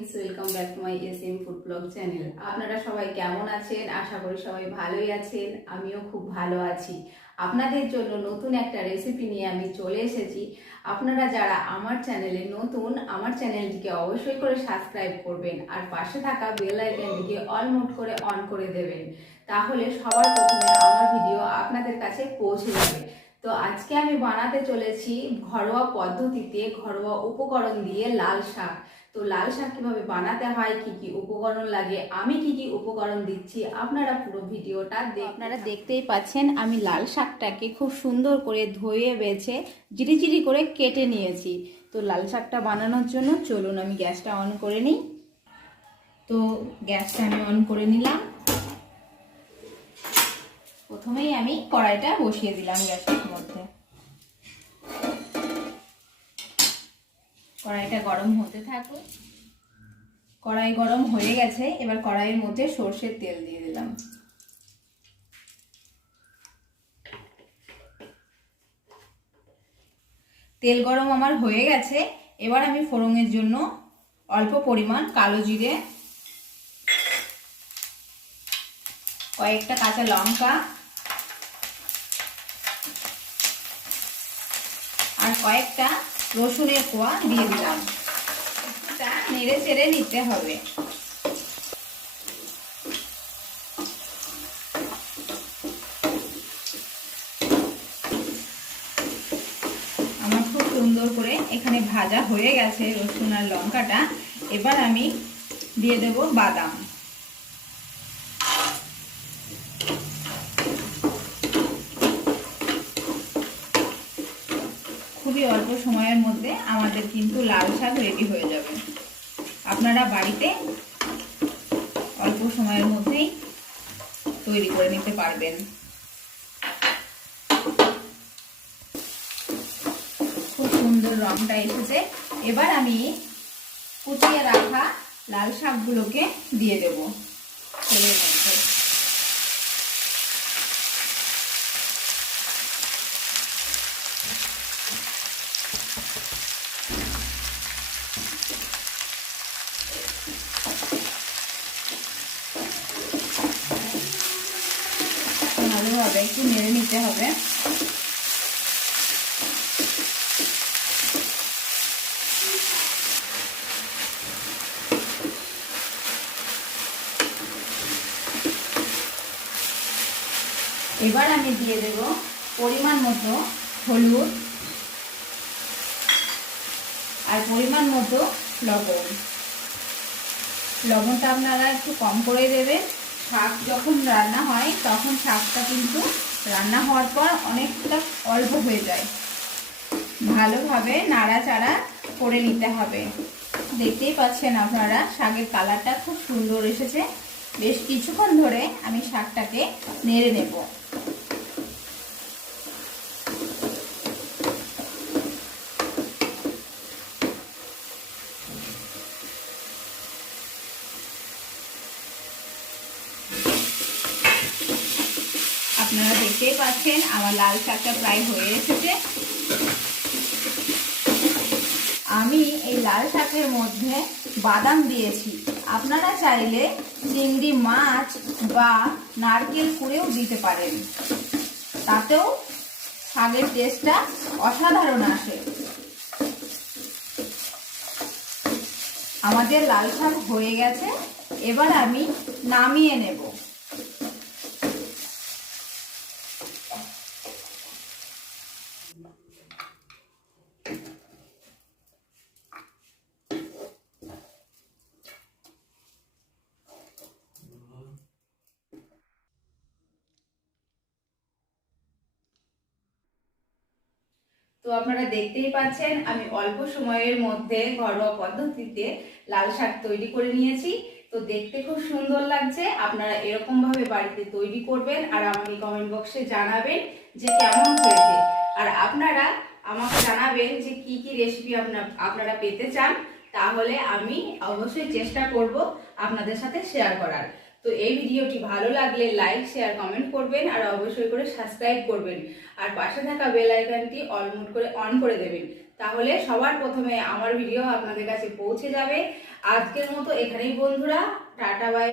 Friends, welcome back to my SM food blog channel. আপনারা সবাই কেমন আছেন? আশা করি সবাই ভালোই আছেন। আমিও খুব ভালো আছি। আপনাদের জন্য নতুন একটা রেসিপি নিয়ে আমি চলে এসেছি। আপনারা যারা আমার চ্যানেলে নতুন, আমার চ্যানেলটিকে অবশ্যই করে সাবস্ক্রাইব করবেন আর পাশে থাকা বেল আইকনটিকে অল মোড করে অন করে দেবেন। তাহলে সবার প্রথমে আমার ভিডিও আপনাদের কাছে পৌঁছে যাবে। তো আজকে আমি বানাতে চলেছি ঘরোয়া পদ্ধতিতে, ঘরোয়া উপকরণ দিয়ে লাল শাক। তো লাল শাক কিভাবে বানাতে হয়, কি কি উপকরণ লাগে, আমি কি কি উপকরণ দিচ্ছি, আপনারা পুরো ভিডিওটা আপনারা দেখতেই পাচ্ছেন। আমি লাল শাকটাকে খুব সুন্দর করে ধুয়ে বেছে জিরি করে কেটে নিয়েছি। তো লাল শাকটা বানানোর জন্য চলুন আমি গ্যাসটা অন করে নিই। তো গ্যাসটা আমি অন করে নিলাম। প্রথমেই আমি কড়াইটা বসিয়ে দিলাম গ্যাসের মধ্যে। কড়াইটা গরম হতে থাকুক। কড়াই গরম হয়ে গেছে, এবার কড়াইয়ের মধ্যে সরষের তেল দিয়ে দিলাম। তেল গরম আমার হয়ে গেছে। এবার আমি ফোড়নের জন্য অল্প পরিমাণ কালো জিরে, কয়েকটা কাঁচা লঙ্কা আর কয়েকটা রসুনের কোয়া দিয়ে দিলাম। এটা নেড়ে চেড়ে নিতে হবে। আমার খুব সুন্দর করে এখানে ভাজা হয়ে গেছে রসুন আর লঙ্কাটা। এবার আমি দিয়ে দেব বাদাম। খুবই অল্প সময়ের মধ্যে আমাদের কিন্তু লাল শাক রেডি হয়ে যাবে। আপনারা বাড়িতে অল্প সময়ের মধ্যেই তৈরি করে নিতে পারবেন। খুব সুন্দর রংটা এসেছে। এবার আমি কুচিয়ে রাখা লাল শাকগুলোকে দিয়ে দেব তেলের মধ্যে। ভালোভাবে একটু নেড়ে নিতে হবে। এবার আমি দিয়ে দেব পরিমাণ মতো হলুদ আর পরিমাণ মতো লবণ। লবণটা আপনারা একটু কম করে দেবেন। শাক যখন রান্না হয় তখন শাকটা কিন্তু রান্না হওয়ার পর অনেকটা অল্প হয়ে যায়। ভালোভাবে নাড়াচাড়া করে নিতে হবে। দেখতেই পাচ্ছেন আপনারা শাকের কালারটা খুব সুন্দর এসেছে। বেশ কিছুক্ষণ ধরে আমি শাকটাকে নেড়ে নেব। আপনারা দেখতেই পাচ্ছেন আমার লাল শাকটা প্রায় হয়ে এসেছে। আমি এই লাল শাকের মধ্যে বাদাম দিয়েছি। আপনারা চাইলে চিংড়ি মাছ বা নারকেল কুড়েও দিতে পারেন, তাতেও শাকের টেস্টটা অসাধারণ আসে। আমাদের লাল শাক হয়ে গেছে। এবার আমি নামিয়ে নেব। তো আপনারা দেখতেই পাচ্ছেন আমি অল্প সময়ের মধ্যে ঘরোয়া পদ্ধতিতে লাল শাক তৈরি করে নিয়েছি। তো দেখতে খুব সুন্দর লাগছে। আপনারা এরকম ভাবে বাড়িতে তৈরি করবেন আর আমাকে কমেন্ট বক্সে জানাবেন যে কেমন হয়েছে। আর আপনারা আমাকে জানাবেন যে কি কি রেসিপি আপনারা পেতে চান, তাহলে আমি অবশ্যই চেষ্টা করব আপনাদের সাথে শেয়ার করার। তো এই ভিডিওটি ভালো লাগলে লাইক, শেয়ার, কমেন্ট করবেন আর অবশ্যই করে সাবস্ক্রাইব করবেন আর পাশে থাকা বেল আইকনটি অল মোড করে অন করে দেবেন। তাহলে সবার প্রথমে আমার ভিডিও আপনাদের কাছে পৌঁছে যাবে। আজকের মতো এখানেই বন্ধুরা, টাটা বাই।